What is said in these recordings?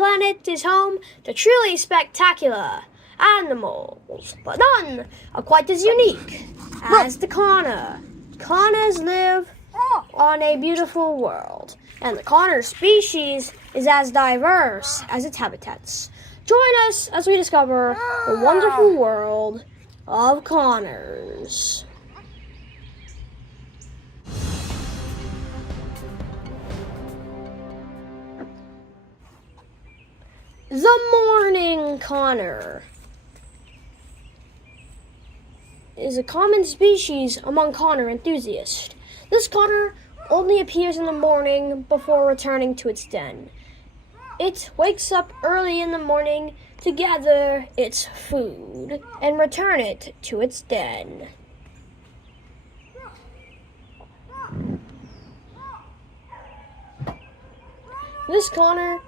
planet is home to truly spectacular animals, but none are quite as unique as the Connor. Connors live on a beautiful world, and the Connor species is as diverse as its habitats. Join us as we discover the wonderful world of Connors. The Mourning Connor is a common species among Connor enthusiasts. This Connor only appears in the morning before returning to its den. It wakes up early in the morning to gather its food and return it to its den. This Connor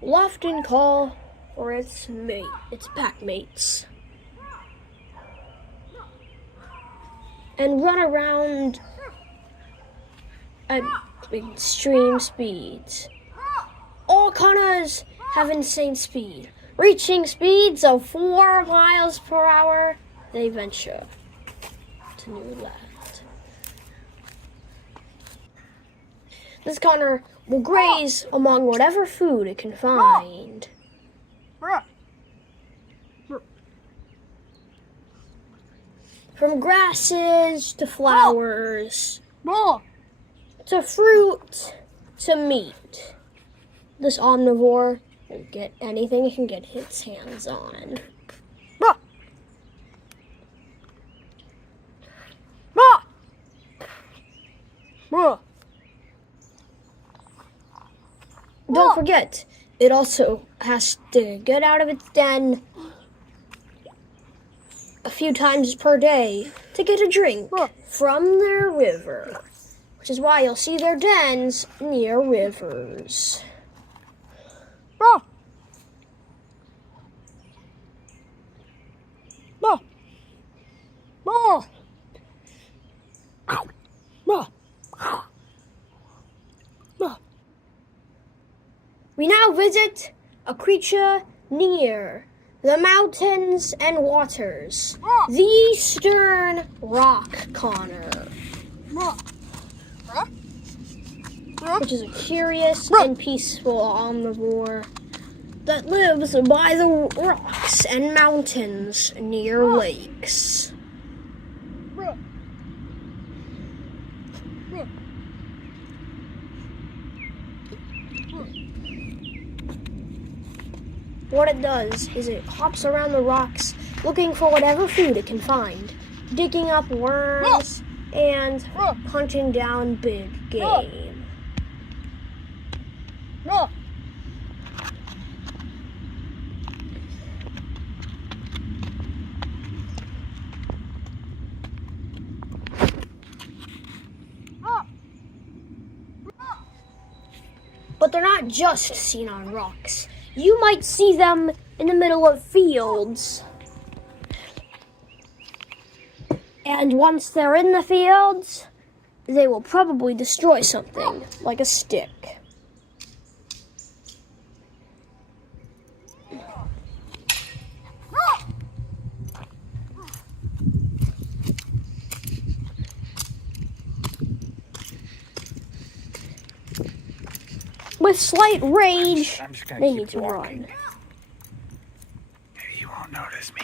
will often call for its pack mates, and run around at extreme speeds. All Connors have insane speed. Reaching speeds of 4 miles per hour, they venture to new land. This Connor will graze among whatever food it can find. From grasses to flowers, to fruit to meat. This omnivore will get anything it can get its hands on. Don't forget, it also has to get out of its den a few times per day to get a drink from their river, which is why you'll see their dens near rivers. We now visit a creature near the mountains and waters, the Eastern Rock Connor, which is a curious and peaceful omnivore that lives by the rocks and mountains near lakes. What it does is it hops around the rocks looking for whatever food it can find, digging up worms and hunting down big game. But they're not just seen on rocks. You might see them in the middle of fields. And once they're in the fields, they will probably destroy something, like a stick. With slight rage, they need to run. Maybe you won't notice me.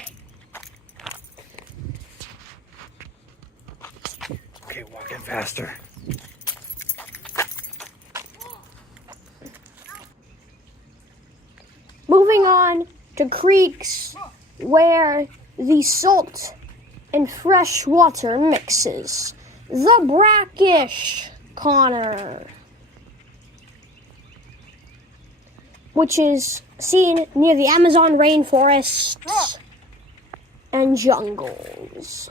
Okay, walking faster. Moving on to creeks where the salt and fresh water mixes. The brackish Connor, which is seen near the Amazon rainforests and jungles.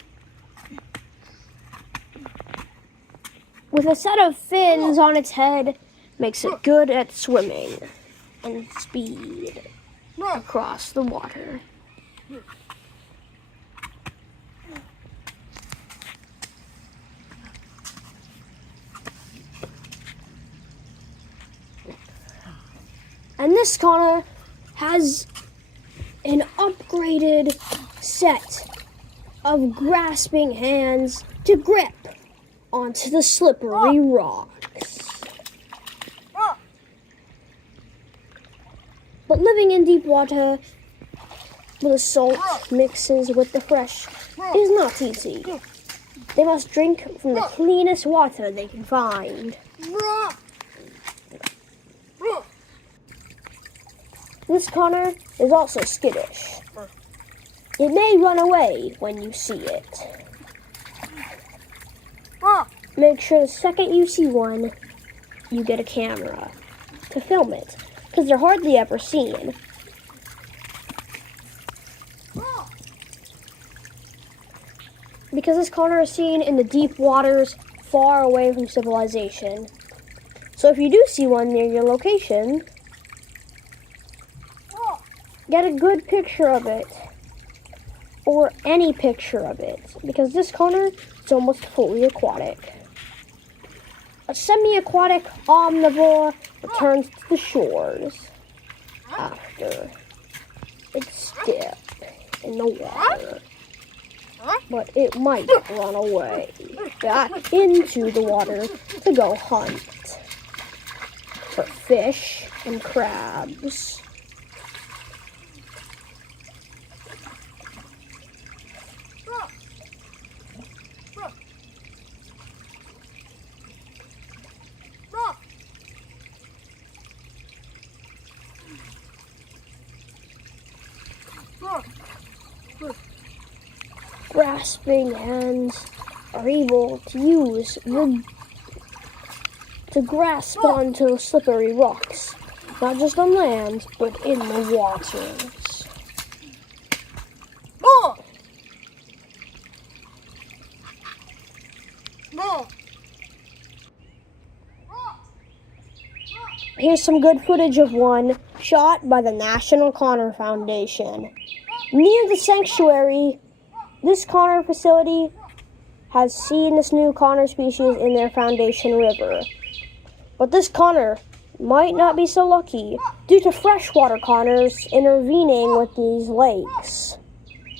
With a set of fins on its head, makes it good at swimming and speed across the water. And this Connor has an upgraded set of grasping hands to grip onto the slippery rocks. But living in deep water, where the salt mixes with the fresh, is not easy. They must drink from the cleanest water they can find. This Connor is also skittish. It may run away when you see it. Make sure the second you see one, you get a camera to film it, because they're hardly ever seen. Because this Connor is seen in the deep waters far away from civilization. So if you do see one near your location, get a good picture of it. Or any picture of it. Because this Connor is almost fully aquatic. A semi-aquatic omnivore returns to the shores after its dip in the water. But it might run away back into the water to go hunt for fish and crabs. Grasping hands are able to grasp onto slippery rocks, not just on land, but in the waters. Here's some good footage of one shot by the National Connor Foundation. Near the sanctuary, this Connor facility has seen this new Connor species in their foundation river. But this Connor might not be so lucky due to freshwater Connors intervening with these lakes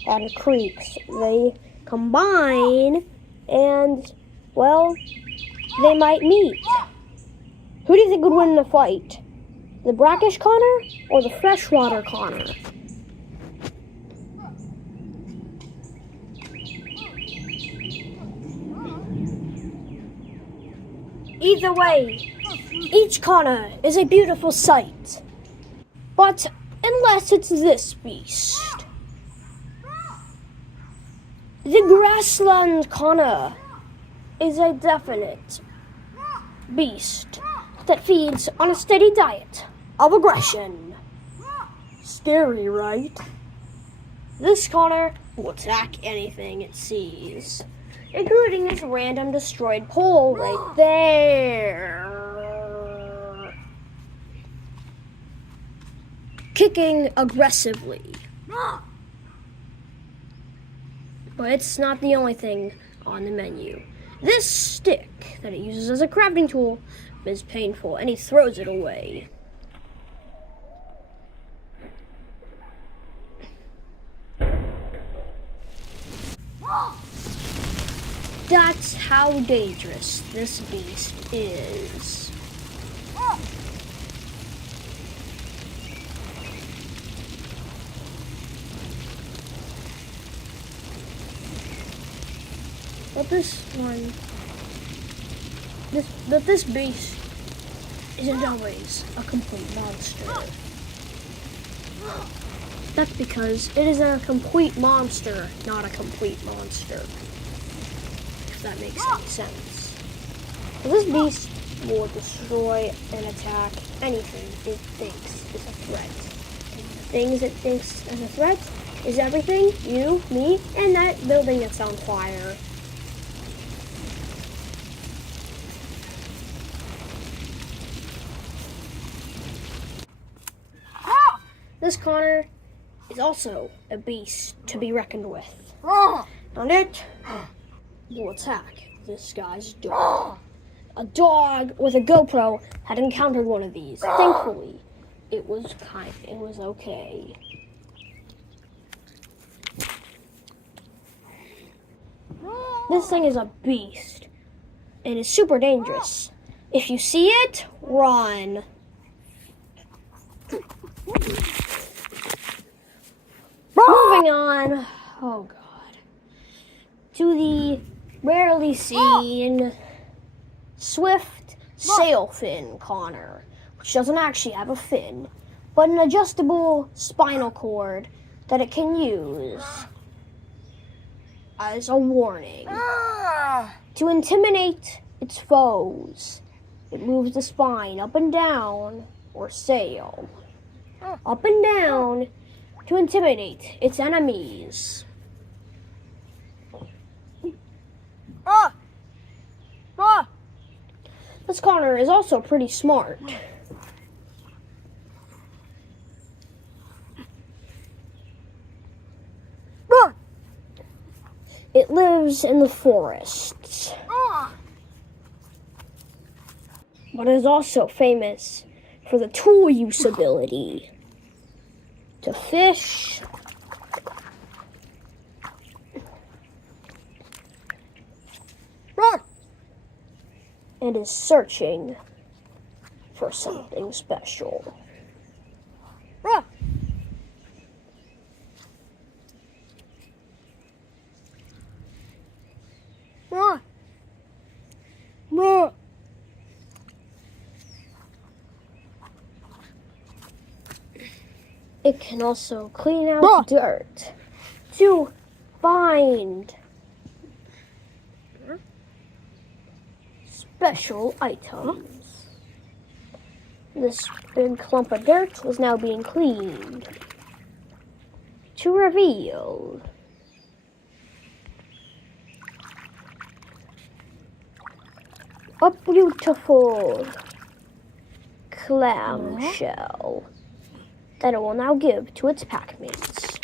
and creeks. They combine and, well, they might meet. Who do you think would win in a fight? The brackish Connor or the freshwater Connor? Either way, each Connor is a beautiful sight. But unless it's this beast. The grassland Connor is a definite beast that feeds on a steady diet of aggression. Scary, right? This Connor will attack anything it sees, including this random destroyed pole right there. Kicking aggressively. But it's not the only thing on the menu. This stick that it uses as a crafting tool is painful, and he throws it away. That's how dangerous this beast is. But this beast isn't always a complete monster. That's because it is a complete monster, not a complete monster. If that makes any sense. So this beast will destroy and attack anything it thinks is a threat. And the things it thinks is a threat is everything, you, me, and that building that's on fire. This Connor is also a beast to be reckoned with. And it will attack this guy's dog. A dog with a GoPro had encountered one of these. Thankfully, it was okay. This thing is a beast. It is super dangerous. If you see it, run. Moving on. Oh God. To the rarely seen swift sailfin Connor, which doesn't actually have a fin, but an adjustable spinal cord that it can use as a warning to intimidate its foes. It moves the spine up and down or sail up and down to intimidate its enemies. This Connor is also pretty smart. It lives in the forests, but is also famous for the tool use ability to fish, and is searching for something special. It can also clean out dirt to find special items. This big clump of dirt is now being cleaned to reveal a beautiful clam shell that it will now give to its pack mates.